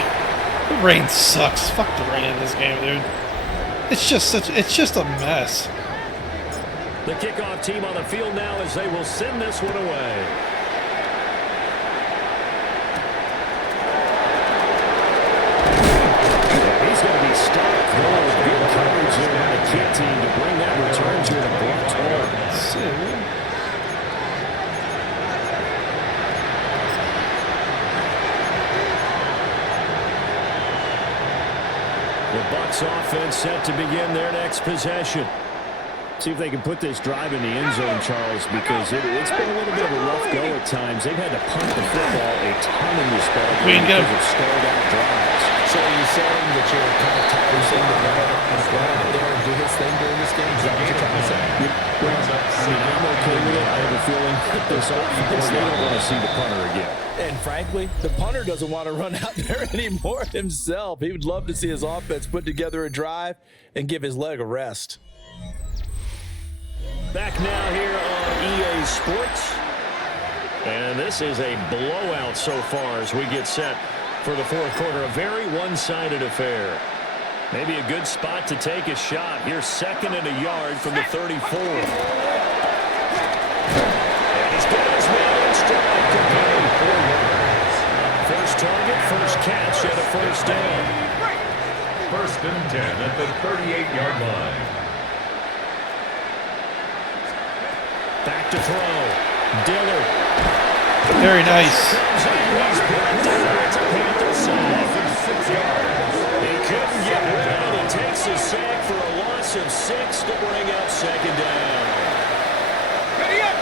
The rain sucks. Fuck the rain in this game, dude. It's just a mess. The kickoff team on the field now as they will send this one away. He's going to be stopped. Good coverage there by the kick team to bring that return to an abrupt halt. The Bucs offense set to begin their next possession. See if they can put this drive in the end zone, Charles, because it's been a little bit of a rough go at times. They've had to punt the football a ton in this ball game because of stalled out drives. So are you saying that you're kind of saying that they're out there and do this thing during this game? Is that what you're trying to say? I'm okay with it. I have a feeling that this offense, they don't want to see the punter again. And frankly, the punter doesn't want to run out there anymore himself. He would love to see his offense put together a drive and give his leg a rest. Back now here on EA Sports. And this is a blowout so far as we get set for the fourth quarter. A very one-sided affair. Maybe a good spot to take a shot. Here's 2nd and a yard from the 34. And he's got his man in stride. Comparing 4 yards. First target, first catch, and a first down. 1st and 10 at the 38-yard line. Back to throw. Dillard. Very nice. He couldn't get rid of it. He takes a sack for a loss of 6 to bring up 2nd down. Ready up.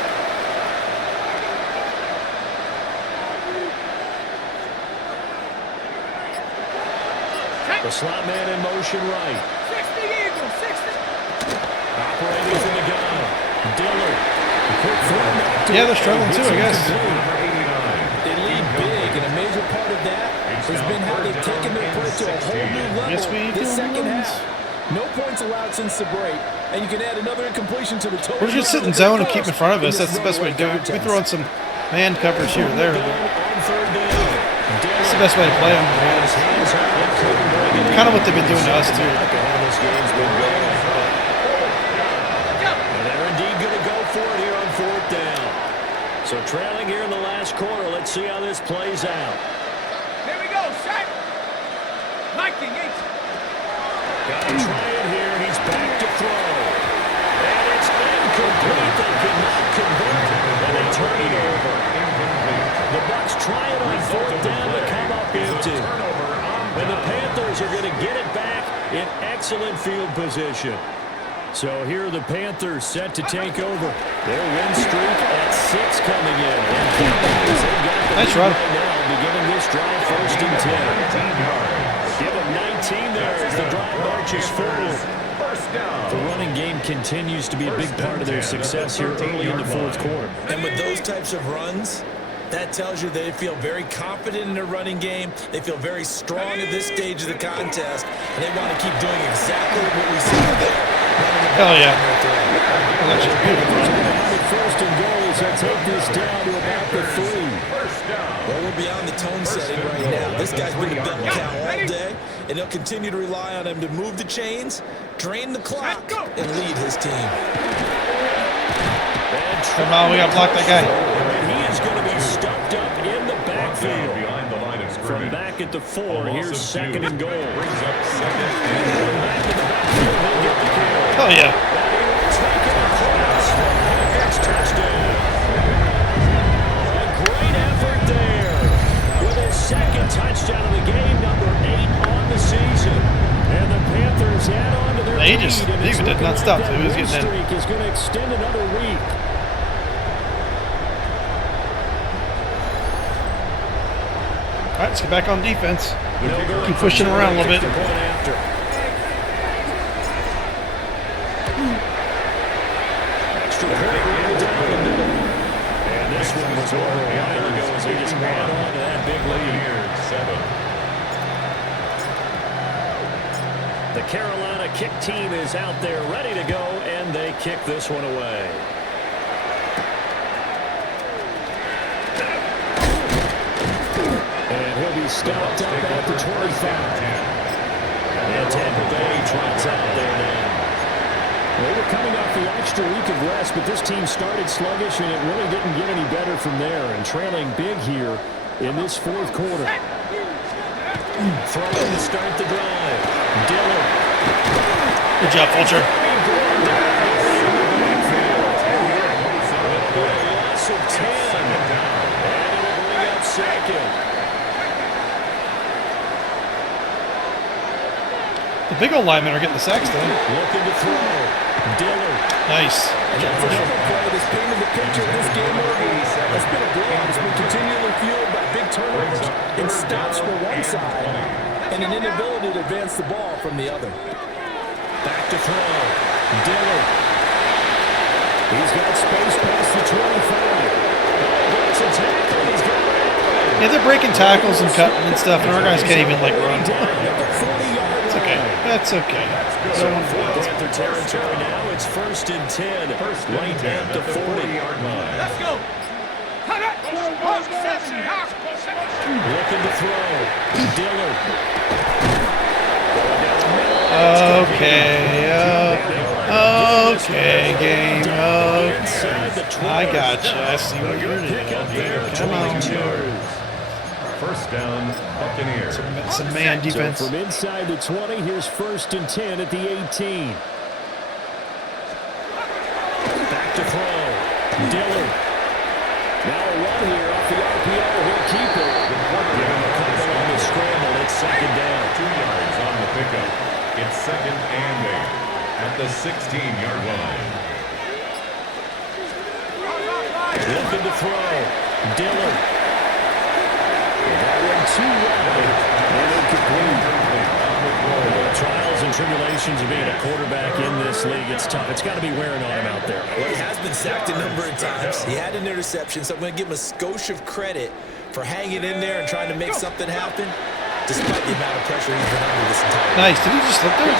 The slot man in motion right. 60 Eagles, 60. Operating from the gun. Dillard. Yeah, they're struggling too, I guess. They lead big, and a major part of that has been how they've taken their play to a whole new level this second half. No points allowed since the break, and you can add another incompletion to the total. We're just sit in zone and keep in front of us. That's the best way to do it. We throw in some man coverage here or there. It's the best way to play them. Kind of what they've been doing to us too. So trailing here in the last quarter. Let's see how this plays out. Here we go, set. Liking it. Got to try it here. He's back to throw. And it's incomplete. They cannot convert. And they turn it over. The Bucs try it on 4th down to come up empty. And the Panthers are going to get it back in excellent field position. So here are the Panthers set to take over. Their win streak at 6 coming in. Nice run. Right now, beginning this drive, 1st and 10. Give them 19 there as the drive marches forward. The running game continues to be a big part of their success here early in the fourth quarter. And with those types of runs, that tells you they feel very confident in their running game. They feel very strong at this stage of the contest, and they want to keep doing exactly what we see there. Hell yeah. First and goal as they take this down to about the 3. Well, we're beyond the tone setting right now. This guy's been a bell cow all day, and he'll continue to rely on him to move the chains, drain the clock, and lead his team. Come on, we got to block that guy. He is going to be stuffed up in the backfield. Behind the line of scrimmage. From back at the 4, here's 2nd and goal. Brings up 2nd. Oh yeah. A great effort there. With his 2nd touchdown of the game, number 8 on the season. And the Panthers add on to their lead. He did not stop. He was getting in. Streak is going to extend another week. All right, let's get back on defense. Keep pushing around a little bit. And this one was over a while ago as they just ran on to that big lead. 7. The Carolina kick team is out there ready to go, and they kick this one away. And he'll be stopped up at the 25. And Tampa Bay trots out there now. They were coming off the extra week of rest, but this team started sluggish, and it really didn't get any better from there. And trailing big here in this fourth quarter. Throwing to start the drive. Dillon. Good job, Fulcher. Loss of 10. And it'll bring up second. The big old linemen are getting the sacks, though. Looking to throw. Dillon. Nice. And that's another play that's painted the picture of this game over. It's been a blowout. It's been continually fueled by big turnovers and stops for one side and an inability to advance the ball from the other. Back to throw. Dillon. He's got space past the 25. Breaks a tackle. He's got it. Yeah, they're breaking tackles and cutting and stuff, and our guys can't even, like, run. It's okay. That's okay. So in Panther territory now, it's 1st and 10. Right at the 40-yard line. Let's go. Looking to throw. Dillon. Okay, game. I gotcha. I see what you're doing. Come on. First down, Buccaneers. Some man defense. So from inside the 20, here's 1st and 10 at the 18. Back to throw. Dillon. Now a run here off the RPO. He'll keep it. Give him a couple on the scramble. It's 2nd down. 2 yards on the pickup. It's 2nd and 8 at the 16-yard line. Looking to throw. Dillon. That one too wide. And incomplete. Trials and tribulations of being a quarterback in this league. It's tough. It's got to be wearing on him out there. Well, he has been sacked a number of times. He had an interception, so I'm going to give him a skosh of credit for hanging in there and trying to make something happen, despite the amount of pressure he's been under this entire game. Nice. Did he just slip there?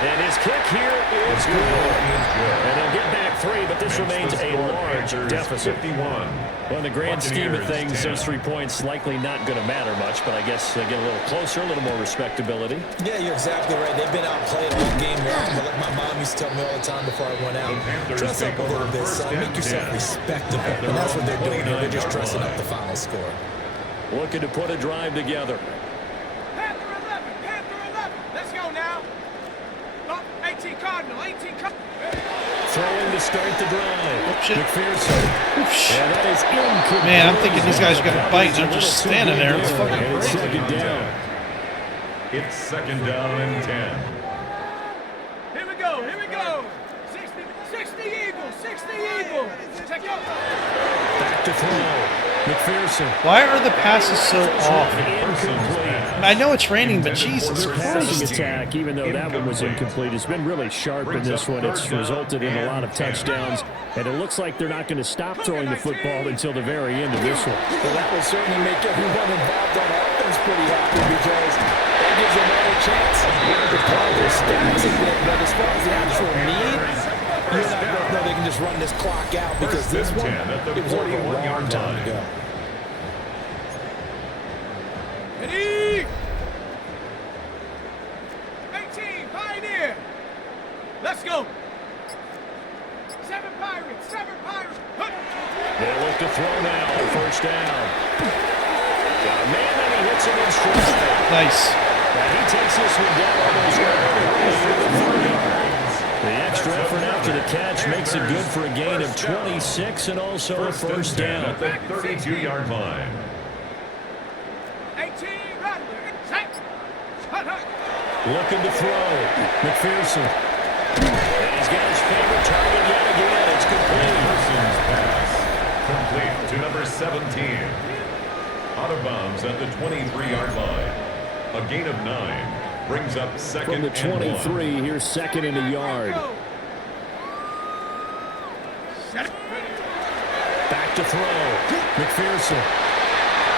And his kick here is good. And they'll get back 3, but this remains a large deficit. 51. Well, in the grand scheme of things, those 3 points likely not going to matter much, but I guess they get a little closer, a little more respectability. Yeah, you're exactly right. They've been outplayed all game long, but like my mom used to tell me all the time before I went out, dress up a little bit, son. Make yourself respectable. And that's what they're doing here. They're just dressing up the final score. Looking to put a drive together. Panther 11, Panther 11. Let's go now. 18 Cardinal, 18 Cardinal. Throwing to start the drive. Shit. McPherson. And that is incomplete. Man, I'm thinking these guys are going to bite. They're just standing there. It's fucking And it's crazy. 2nd down. It's 2nd down and 10. Here we go, here we go. 60 Eagles, 60 Eagles. Check out. Back to throw. McPherson. Why are the passes so off? Incomplete. I know it's raining, but Jesus Passing Christ. attack, even though that one was incomplete, has been really sharp in this one. It's resulted in a lot of touchdowns, and it looks like they're not going to stop throwing the football until the very end of this one. Well, that will certainly make everyone involved on offense pretty happy because that gives them all a chance to play their stats a bit. But as far as the actual need, you're not going to know they can just run this clock out because this one, it was over a long time ago. Ready? 18 Pioneer. Let's go. 7 Pirates, 7 Pirates. They look to throw now. 1st down. Got a man, and he hits him in stride. Nice. And he takes this one down almost right. The extra effort after the catch makes it good for a gain of 26 and also a 1st down. At the 32-yard line. 18 Rattler. Set. Hut, hut. Looking to throw. McPherson. And he's got his favorite target yet again. It's complete. Pearson's pass. Complete to number 17. Out of bounds at the 23-yard line. A gain of 9. Brings up 2nd From the and 23, here's 2nd and a yard. Set. Back to throw. McPherson.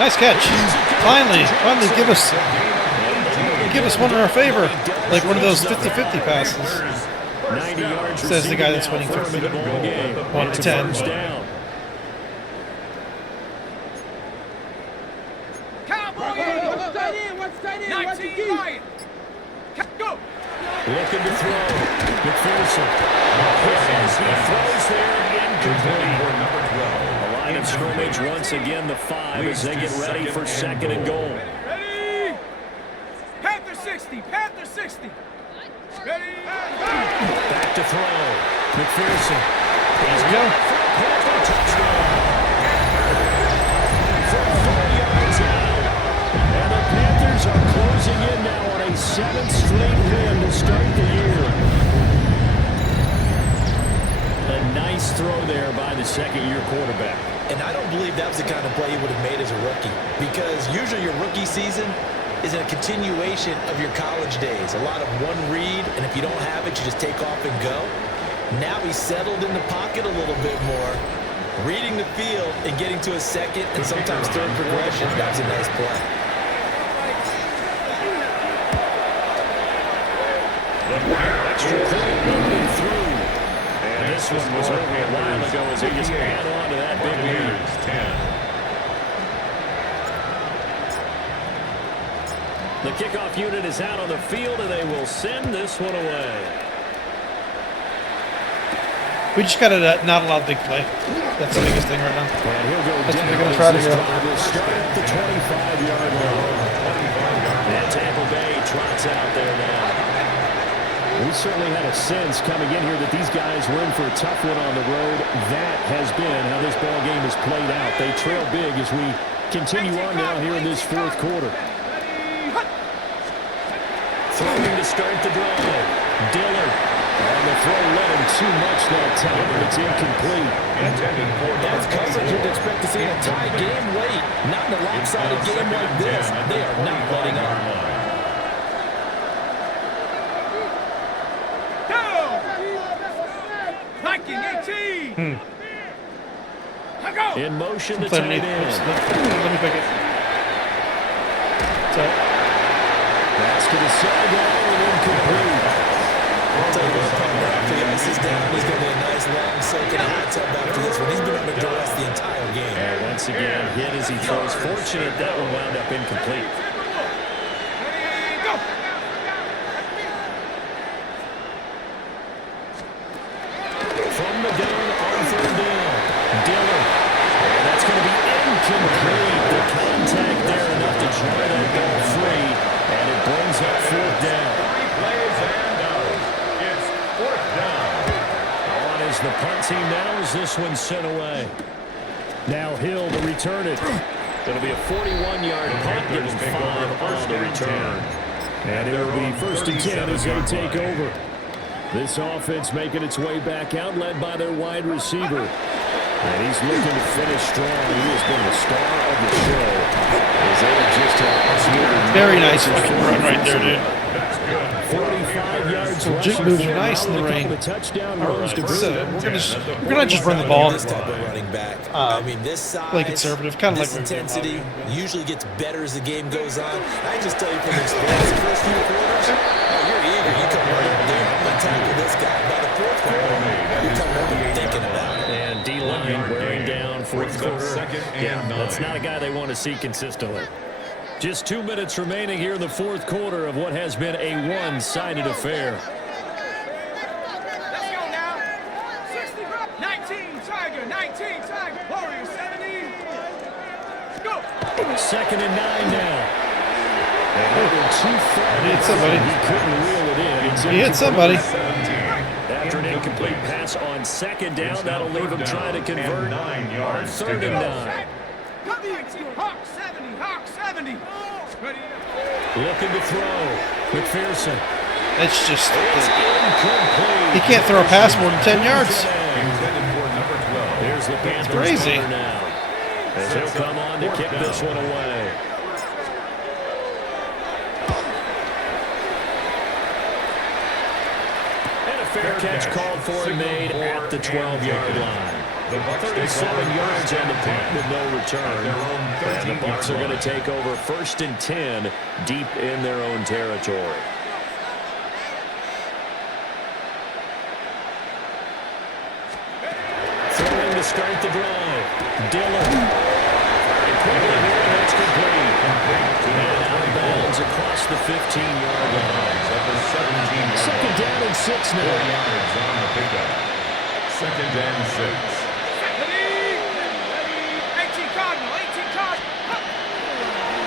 Nice catch. Finally give us one in our favor. Like one of those 50-50 passes. 90 yards Says the guy that's receiving winning now for him in the ball game. 1 to 10. First down. Cowboy, what's that in? 19 Lion. Go. Looking to throw. McPherson. As he throws there, incomplete. The line of scrimmage once again the 5 as they get ready for second and goal. Ready? Panther 60. Panther 60. Ready? Back to throw. McPherson. There we go. Panther touchdown. From 4 yards out. And the Panthers are closing in now on a 7th straight win to start the year. A nice throw there by the second-year quarterback. And I don't believe that was the kind of play he would have made as a rookie, because usually your rookie season is a continuation of your college days. A lot of one read, and if you don't have it, you just take off and go. Now he's settled in the pocket a little bit more, reading the field and getting to a second and sometimes third progression. That was a nice play. Extra point moving through. And this one was over a while ago as he just held on to that big lead. The kickoff unit is out on the field, and they will send this one away. We just got to not allow big play. That's the biggest thing right now. And he'll go That's what down. they're going to try to go. We'll start at the 25-yard line. And Tampa Bay trots out there now. We certainly had a sense coming in here that these guys were in for a tough one on the road. That has been how this ball game has played out. They trail big as we continue on now here in this fourth quarter. Throwing to start the drive. Dillard. And the throw led him too much that time, and it's incomplete. That's coverage you'd expect to see in a tie game late. Not in a lopsided game like this. They are not letting up. In motion, the Let tight me pick it. So, pass to the sideline and incomplete. I'll tell you what, partner, after the ice is down, there's going to be a nice long soak in a hot tub after this one. He's been under duress the entire game. And once again, hit as he throws. Fortunate that one wound up incomplete. From the gun on third down. Dillard. And that's going to be incomplete. The contact there enough to jar that ball free. And it brings up fourth down. It's fourth down. On is the punt team now as this one's sent away. Now Hill to return it. It'll be a 41-yard punt, give him 5 on the return. And it'll be first and 10 as they take over. This offense making its way back out, led by their wide receiver. And he's looking to finish strong. He has been the star of the show. As they just have very nice fucking run right there, dude. 45 yards Just moves are nice in the rain. Touchdown All runs right, to so we're gonna just run the ball. This type of running back. I mean, this size, Play conservative, kind of this like intensity usually gets better as the game goes on. I just tell you from experience, the first few quarters, you're eager. You come right up there. I'm gonna tackle this guy. By the fourth quarter, you're coming up and thinking about it. And D-line wearing down fourth quarter. Yeah, that's not a guy they want to see consistently. Just 2 minutes remaining here in the fourth quarter of what has been a one-sided affair. Let's go now. 60, 19 Tiger, 19 Tiger. Warrior 70. Go. Second and 9 now. And too far. He hit somebody. He couldn't reel it in. It's He hit somebody. After an incomplete pass on second down, that'll leave him trying to convert on third and 9. Hawk 70, Hawk 70. Ready? Looking to throw. McPherson. It's just Incomplete. he can't throw a pass more than 10 yards. There's the Panthers crazy. corner now. As he'll come on to kick this one away. And a fair catch called for and made at the 12-yard line. 37 yards on the punt with no return. And the Bucs are going to take over first and 10 deep in their own territory. start the drive. Dillon. Quickly here, and it's complete. And out of bounds across the 15-yard line. At the 17-yard Second down and 6 now. 4 yards on the pickup. Second and 6. 18 Cardinal, 18 Cardinal.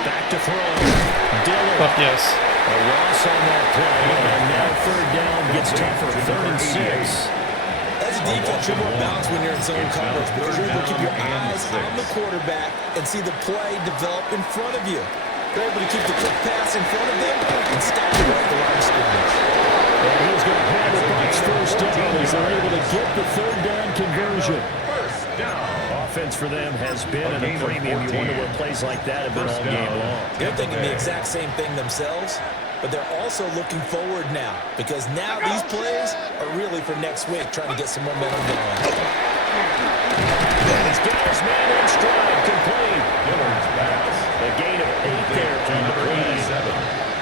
Back to throw. Dillon. Fuck yes. A loss on that play, and now third down gets tougher. 3rd and 6. As a defense, you're more balanced when you're in zone coverage because you're able to keep your eyes on the quarterback and see the play develop in front of you. They're able to keep the quick pass in front of them and stop the right at the line of scrimmage. And he's going to have the Bucs first down as they're able to get the third down conversion. First down. Offense for them has been at a premium. You wonder what plays like that have been all game long. They're thinking the exact same thing themselves, but they're also looking forward now because now these plays are really for next week, trying to get some momentum going. He's got his man in stride, complete. Dillard's pass. A gain of 8 there from the Number play. 87.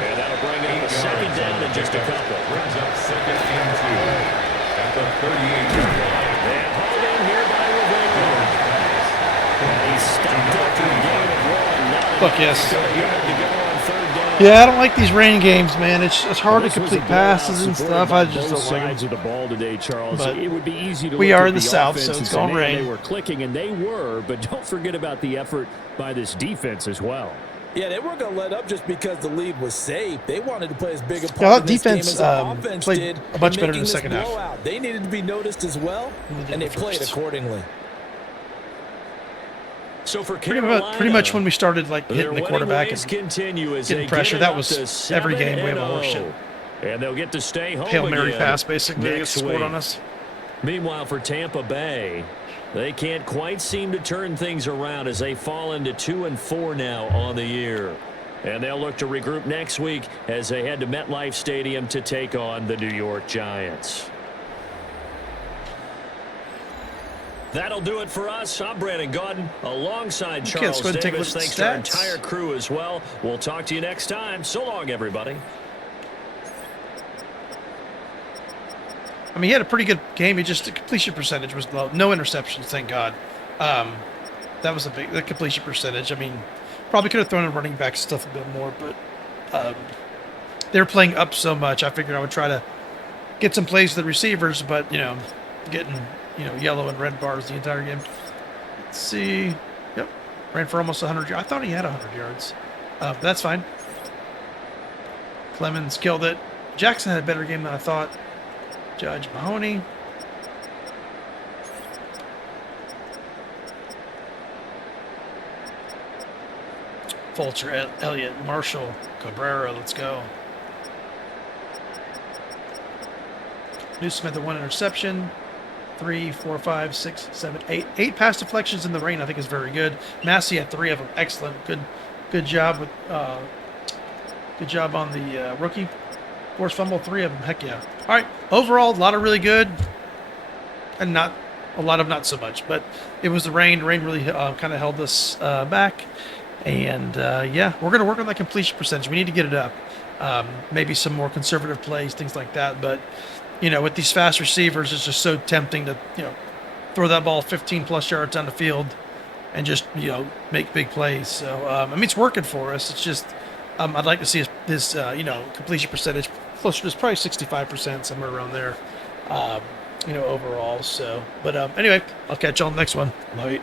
And that'll bring up a second down in just a couple. Brings up second and 2. At the 38-yard line. And hauled in here by Rivera. He's stopped after a gain of 1. Now Fuck yes. a yard to go on third down. Yeah, I don't like these rain games, man. It's hard to This was complete a blowout passes and supported stuff. by I just both don't like sides them. of the ball today, Charles. But It would be easy to we look are at in the South, offense so and it's say, gonna man, rain. They were clicking, and they were, but don't forget about the effort by this defense as well. Yeah, they weren't going to let up just because the lead was safe. They wanted to play as big a part that of this game defense, as the offense played did a much in better in making the this second half. blowout. They needed to be noticed as well, and they played first. accordingly. So for Carolina, Pretty much when we started like their hitting the winning quarterback ways and continue as getting they pressure, get that it was up to every game we have a 7-0. horseshit. And they'll get to stay home Hail Mary again pass basically gets next scored week. on us. Meanwhile, for Tampa Bay, they can't quite seem to turn things around as they fall into 2-4 now on the year. And they'll look to regroup next week as they head to MetLife Stadium to take on the New York Giants. That'll do it for us. I'm Brandon Gaudin alongside Okay, Charles let's go ahead and take a Davis. look at the Thanks to our stats. entire crew as well. We'll talk to you next time. So long, everybody. I mean, he had a pretty good game. He just the completion percentage was low. No interceptions, thank God. That was the completion percentage. I mean, probably could have thrown in running back stuff a bit more, but they were playing up so much. I figured I would try to get some plays to the receivers, but getting yellow and red bars the entire game. Let's see. Yep, ran for almost 100 yards. I thought he had 100 yards. But that's fine. Clemens killed it. Jackson had a better game than I thought. Judge Mahoney. Fulcher, Elliott, Marshall, Cabrera, let's go. Newsom had the 1 interception. 3, 4, 5, 6, 7, 8. 8 pass deflections in the rain, I think, is very good. Massey had 3 of them. Excellent. Good job with good job on the rookie. Forced fumble, 3 of them. Heck yeah. All right. Overall, a lot of really good, and not a lot of not so much. But it was the rain. The rain really kind of held us back. And yeah, we're going to work on that completion percentage. We need to get it up. Maybe some more conservative plays, things like that. But with these fast receivers, it's just so tempting to throw that ball 15+ yards down the field and just make big plays. So I mean, it's working for us. It's just I'd like to see this completion percentage closer to probably 65%, somewhere around there. Overall. So, but anyway, I'll catch you on the next one. Bye.